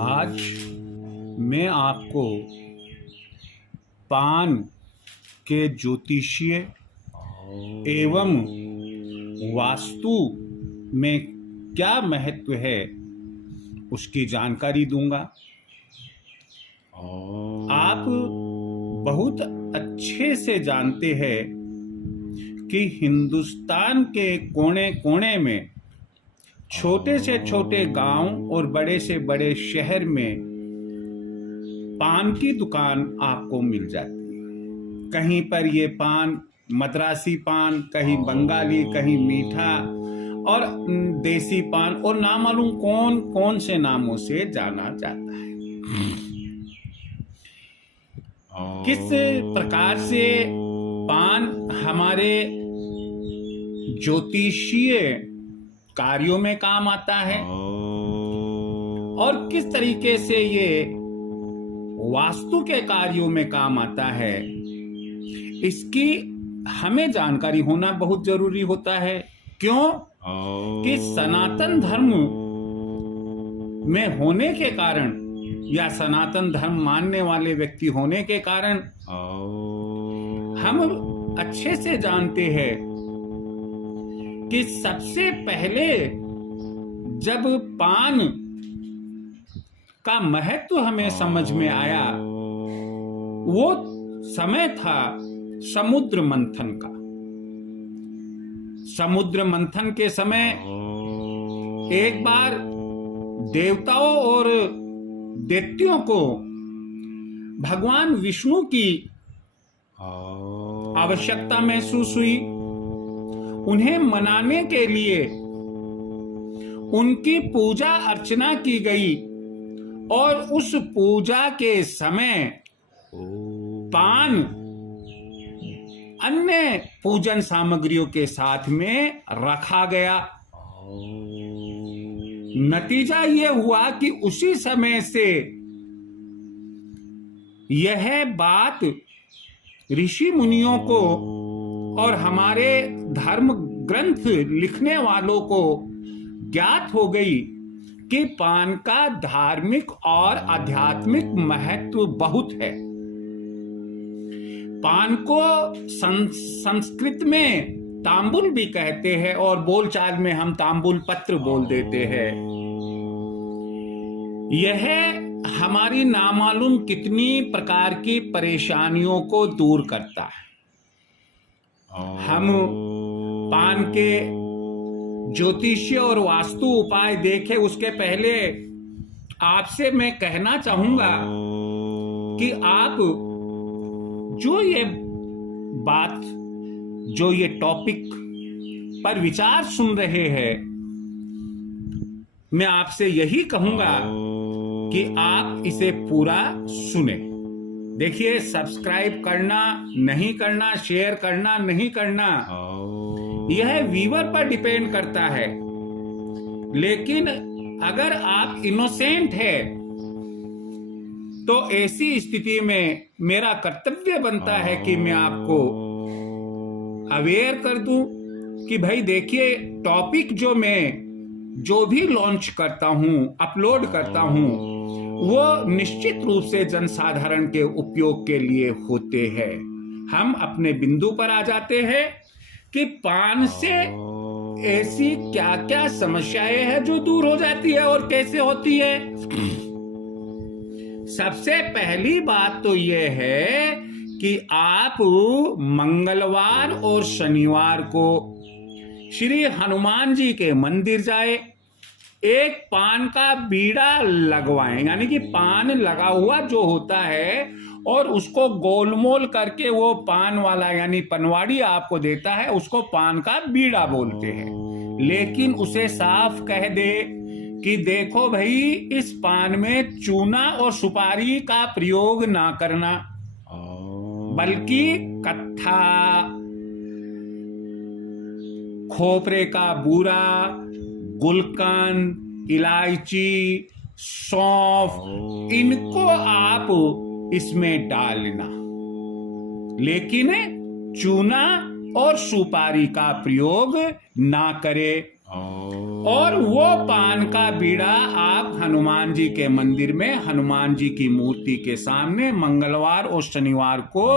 आज मैं आपको पान के ज्योतिषीय एवं वास्तु में क्या महत्व है उसकी जानकारी दूंगा। आप बहुत अच्छे से जानते हैं कि हिंदुस्तान के कोने कोने में छोटे से छोटे गांव और बड़े से बड़े शहर में पान की दुकान आपको मिल जाती है। कहीं पर ये पान मद्रासी पान, कहीं बंगाली, कहीं मीठा और देसी पान और ना मालूम कौन कौन से नामों से जाना जाता है। किस प्रकार से पान हमारे ज्योतिषीय कार्यों में काम आता है और किस तरीके से ये वास्तु के कार्यों में काम आता है, इसकी हमें जानकारी होना बहुत जरूरी होता है। क्यों कि सनातन धर्म में होने के कारण या सनातन धर्म मानने वाले व्यक्ति होने के कारण हम अच्छे से जानते हैं कि सबसे पहले जब पान का महत्व हमें समझ में आया वो समय था समुद्र मंथन का। समुद्र मंथन के समय एक बार देवताओं और दैत्यों को भगवान विष्णु की आवश्यकता महसूस हुई। उन्हें मनाने के लिए उनकी पूजा अर्चना की गई और उस पूजा के समय पान अन्य पूजन सामग्रियों के साथ में रखा गया। नतीजा यह हुआ कि उसी समय से यह बात ऋषि मुनियों को और हमारे धर्म ग्रंथ लिखने वालों को ज्ञात हो गई कि पान का धार्मिक और आध्यात्मिक महत्व बहुत है। पान को संस्कृत में तांबुल भी कहते हैं और बोलचाल में हम तांबुल पत्र बोल देते हैं। यह हमारी नामालूम कितनी प्रकार की परेशानियों को दूर करता है। हम पान के ज्योतिषीय और वास्तु उपाय देखें उसके पहले आपसे मैं कहना चाहूंगा कि आप जो ये टॉपिक पर विचार सुन रहे हैं, मैं आपसे यही कहूंगा कि आप इसे पूरा सुने। देखिए, सब्सक्राइब करना नहीं करना, शेयर करना नहीं करना, यह व्यूअर पर डिपेंड करता है। लेकिन अगर आप इनोसेंट है तो ऐसी स्थिति में मेरा कर्तव्य बनता है कि मैं आपको अवेयर कर दूं कि भाई देखिए, टॉपिक जो भी लॉन्च करता हूं, अपलोड करता हूं, वो निश्चित रूप से जनसाधारण के उपयोग के लिए होते हैं। हम अपने बिंदु पर आ जाते हैं कि पान से ऐसी क्या क्या समस्याएं हैं जो दूर हो जाती है और कैसे होती है। सबसे पहली बात तो यह है कि आप मंगलवार और शनिवार को श्री हनुमान जी के मंदिर जाए, एक पान का बीड़ा लगवाएं, यानी कि पान लगा हुआ जो होता है और उसको गोलमोल करके वो पान वाला यानी पनवाड़ी आपको देता है, उसको पान का बीड़ा बोलते हैं। लेकिन उसे साफ कह दे कि देखो भाई, इस पान में चूना और सुपारी का प्रयोग ना करना, बल्कि कत्था, खोपरे का बूरा, गुलकंद, इलायची, सौंफ, इनको आप इसमें डालना। लेकिन चूना और सुपारी का प्रयोग ना करे। और वो पान का बीड़ा आप हनुमान जी के मंदिर में हनुमान जी की मूर्ति के सामने मंगलवार और शनिवार को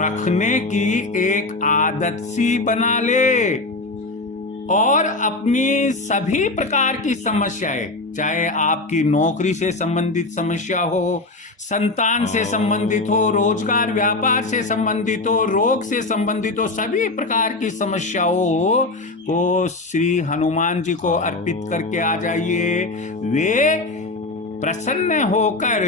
रखने की एक आदत सी बना ले। और अपनी सभी प्रकार की समस्याएं, चाहे आपकी नौकरी से संबंधित समस्या हो, संतान से संबंधित हो, रोजगार व्यापार से संबंधित हो, रोग से संबंधित हो, सभी प्रकार की समस्याओं को श्री हनुमान जी को अर्पित करके आ जाइए। वे प्रसन्न होकर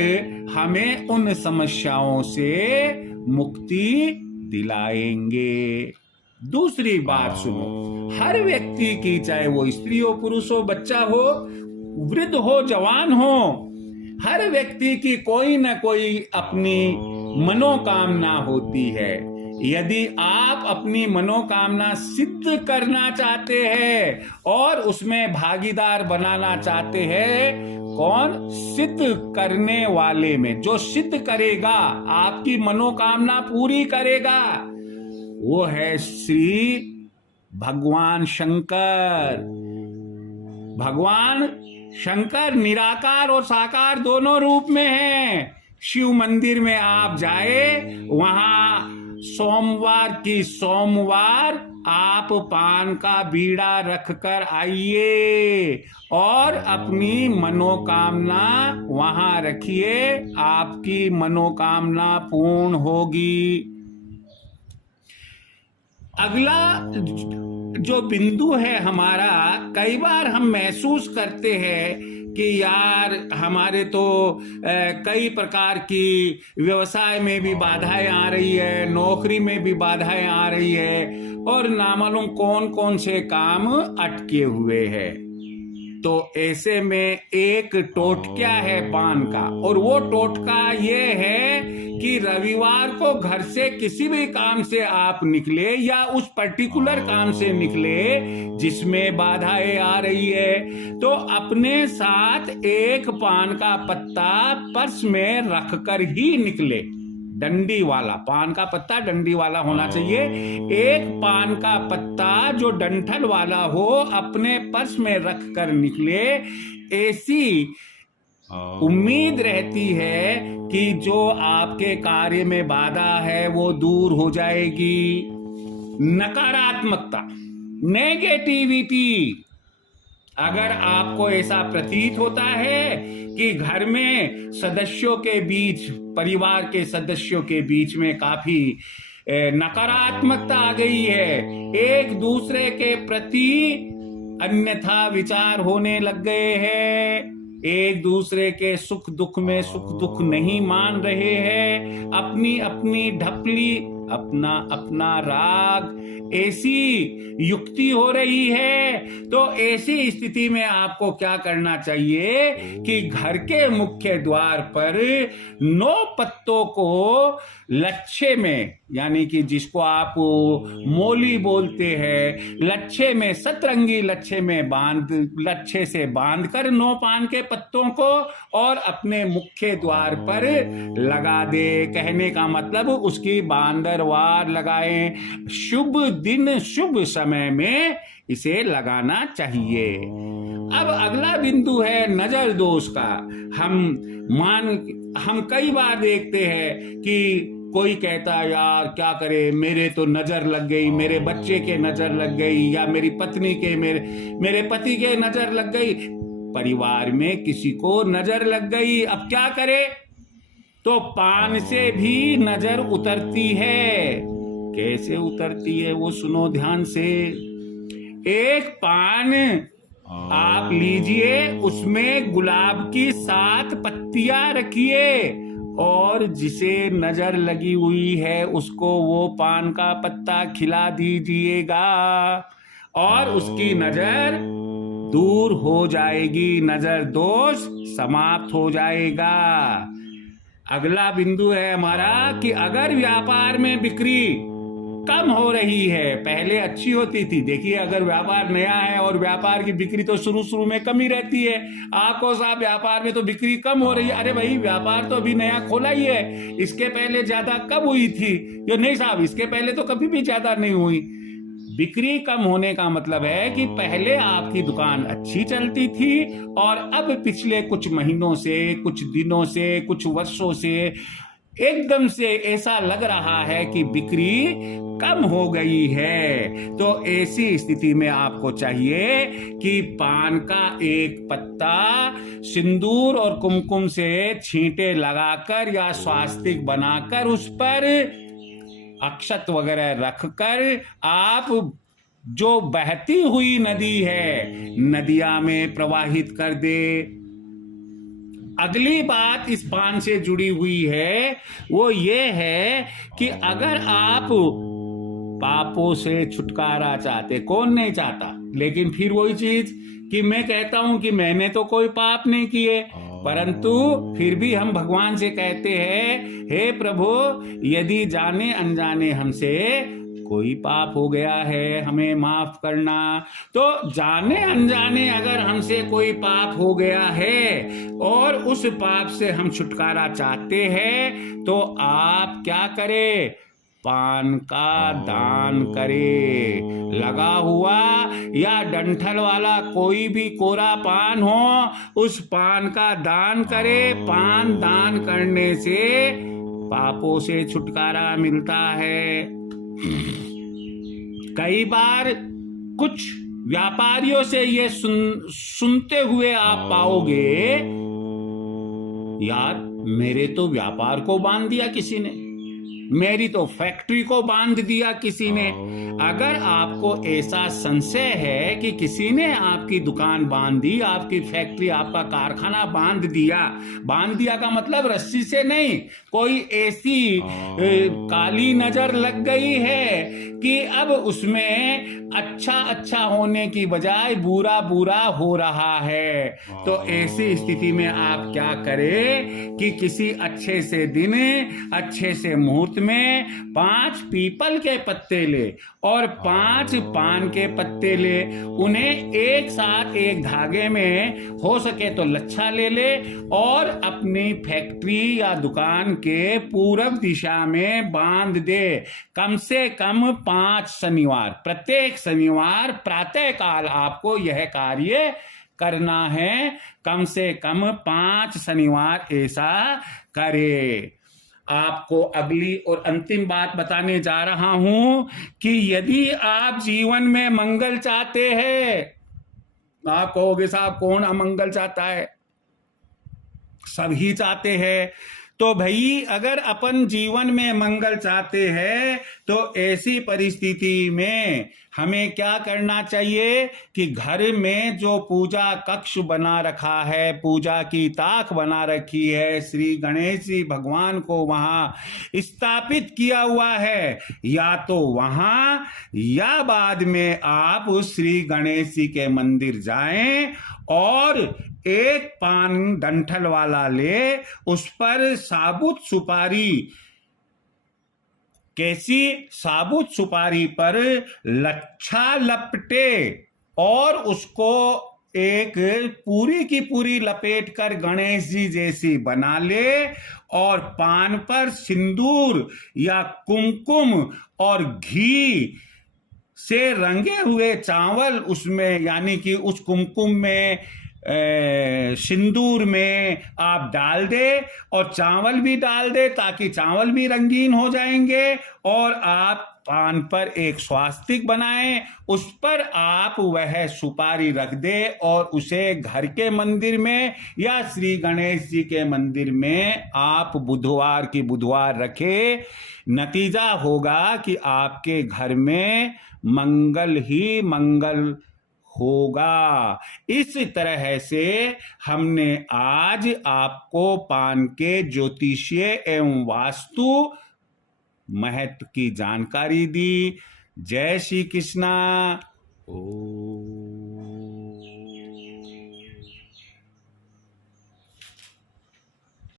हमें उन समस्याओं से मुक्ति दिलाएंगे। दूसरी बात सुनो, हर व्यक्ति की, चाहे वो स्त्री हो, पुरुष हो, बच्चा हो, वृद्ध हो, जवान हो, हर व्यक्ति की कोई न कोई अपनी मनोकामना होती है। यदि आप अपनी मनोकामना सिद्ध करना चाहते हैं और उसमें भागीदार बनाना चाहते हैं, कौन? सिद्ध करने वाले में, जो सिद्ध करेगा, आपकी मनोकामना पूरी करेगा, वो है श्री भगवान शंकर। भगवान शंकर निराकार और साकार दोनों रूप में हैं। शिव मंदिर में आप जाए, वहां सोमवार की सोमवार आप पान का बीड़ा रखकर आइए और अपनी मनोकामना वहां रखिए, आपकी मनोकामना पूर्ण होगी। अगला जो बिंदु है हमारा, कई बार हम महसूस करते हैं कि यार हमारे तो कई प्रकार की व्यवसाय में भी बाधाएं आ रही है, नौकरी में भी बाधाएं आ रही है और नामालूम कौन कौन से काम अटके हुए हैं। तो ऐसे में एक टोटका है पान का, और वो टोटका ये है कि रविवार को घर से किसी भी काम से आप निकले या उस पर्टिकुलर काम से निकले जिसमें बाधाएं आ रही है, तो अपने साथ एक पान का पत्ता पर्स में रखकर ही निकले। डंडी वाला पान का पत्ता, डंडी वाला होना चाहिए। एक पान का पत्ता जो डंठल वाला हो, अपने पर्स में रख कर निकले। ऐसी उम्मीद रहती है कि जो आपके कार्य में बाधा है वो दूर हो जाएगी। नकारात्मकता, नेगेटिविटी, अगर आपको ऐसा प्रतीत होता है कि घर में सदस्यों के बीच, परिवार के सदस्यों के बीच में काफी नकारात्मकता आ गई है, एक दूसरे के प्रति अन्यथा विचार होने लग गए हैं, एक दूसरे के सुख दुख में सुख दुख नहीं मान रहे हैं, अपनी अपनी ढपली, अपना अपना राग, ऐसी युक्ति हो रही है। तो ऐसी स्थिति में आपको क्या करना चाहिए कि घर के मुख्य द्वार पर 9 पत्तों को लच्छे में, यानी कि जिसको आप मोली बोलते हैं, लच्छे में, सतरंगी लच्छे में लच्छे से बांधकर 9 पान के पत्तों को और अपने मुख्य द्वार पर लगा दे। कहने का मतलब उसकी बांदरवार लगाएं। शुभ दिन शुभ समय में इसे लगाना चाहिए। अब अगला बिंदु है नजर दोष का। हम कई बार देखते हैं कि कोई कहता है यार क्या करे, मेरे तो नजर लग गई, मेरे बच्चे के नजर लग गई, या मेरी पत्नी के, मेरे पति के नजर लग गई, परिवार में किसी को नजर लग गई। अब क्या करे? तो पान से भी नजर उतरती है। कैसे उतरती है वो सुनो ध्यान से। एक पान आप लीजिए, उसमें गुलाब की 7 पत्तियां रखिए और जिसे नजर लगी हुई है उसको वो पान का पत्ता खिला दीजिएगा और उसकी नजर दूर हो जाएगी, नजर दोष समाप्त हो जाएगा। अगला बिंदु है हमारा कि अगर व्यापार में बिक्री कम हो रही है, पहले अच्छी होती थी। देखिए, अगर व्यापार नया है और व्यापार की बिक्री तो शुरू शुरू में कम ही रहती है। आपको साहब व्यापार में तो बिक्री कम हो रही है। अरे भाई, व्यापार तो अभी नया खोला ही है, इसके पहले ज्यादा कब हुई थी? जो नहीं साहब, इसके पहले तो कभी भी ज्यादा नहीं हुई। बिक्री कम होने का मतलब है कि पहले आपकी दुकान अच्छी चलती थी और अब पिछले कुछ महीनों से, कुछ दिनों से, कुछ वर्षों से एकदम से ऐसा लग रहा है कि बिक्री कम हो गई है। तो ऐसी स्थिति में आपको चाहिए कि पान का एक पत्ता सिंदूर और कुमकुम से छींटे लगाकर या स्वास्तिक बनाकर उस पर अक्षत वगैरह रखकर आप जो बहती हुई नदी है, नदिया में प्रवाहित कर दे। अगली बात इस पान से जुड़ी हुई है, वो ये है कि अगर आप पापों से छुटकारा चाहते, कौन नहीं चाहता, लेकिन फिर वही चीज कि मैं कहता हूं कि मैंने तो कोई पाप नहीं किए, परंतु फिर भी हम भगवान से कहते हैं, हे प्रभु, यदि जाने अनजाने हमसे कोई पाप हो गया है, हमें माफ करना। तो जाने अनजाने अगर हमसे कोई पाप हो गया है और उस पाप से हम छुटकारा चाहते हैं, तो आप क्या करें? पान का दान करे। लगा हुआ या डंठल वाला कोई भी कोरा पान हो, उस पान का दान करे। पान दान करने से पापों से छुटकारा मिलता है। कई बार कुछ व्यापारियों से ये सुनते हुए आप पाओगे, यार मेरे तो व्यापार को बांध दिया किसी ने, मेरी तो फैक्ट्री को बांध दिया किसी ने। अगर आपको ऐसा संशय है कि किसी ने आपकी दुकान बांध दी, आपकी फैक्ट्री, आपका कारखाना बांध दिया का मतलब रस्सी से नहीं, कोई ऐसी काली नजर लग गई है कि अब उसमें अच्छा होने की बजाय बुरा हो रहा है। तो ऐसी स्थिति में आप क्या करें कि किसी अच्छे से दिन, अच्छे से मुहूर्त में 5 पीपल के पत्ते ले और 5 पान के पत्ते ले, उन्हें एक साथ एक धागे में, हो सके तो लच्छा ले और अपनी फैक्ट्री या दुकान के पूरब दिशा में बांध दे। कम से कम 5 शनिवार, प्रत्येक शनिवार प्रातः काल आपको यह कार्य करना है। कम से कम 5 शनिवार ऐसा करे। आपको अगली और अंतिम बात बताने जा रहा हूं कि यदि आप जीवन में मंगल चाहते हैं, आप कहोगे साहब कौन अमंगल चाहता है? सभी चाहते हैं। तो भाई, अगर अपन जीवन में मंगल चाहते हैं तो ऐसी परिस्थिति में हमें क्या करना चाहिए कि घर में जो पूजा कक्ष बना रखा है, पूजा की ताक बना रखी है, श्री गणेश जी भगवान को वहां स्थापित किया हुआ है, या तो वहां या बाद में आप उस श्री गणेश जी के मंदिर जाएं और एक पान डंठल वाला ले, उस पर साबुत सुपारी, कैसी? साबुत सुपारी पर लच्छा लपटे और उसको एक पूरी की पूरी लपेट कर गणेश जी जैसी बना ले और पान पर सिंदूर या कुमकुम और घी से रंगे हुए चावल उसमें, यानी कि उस कुमकुम में, सिंदूर में आप डाल दे और चावल भी डाल दे, ताकि चावल भी रंगीन हो जाएंगे। और आप पान पर एक स्वास्तिक बनाएं, उस पर आप वह सुपारी रख दे और उसे घर के मंदिर में या श्री गणेश जी के मंदिर में आप बुधवार की बुधवार रखें। नतीजा होगा कि आपके घर में मंगल ही मंगल होगा। इस तरह से हमने आज आपको पान के ज्योतिषीय एवं वास्तु महत्व की जानकारी दी। जय श्री कृष्णा। ओम।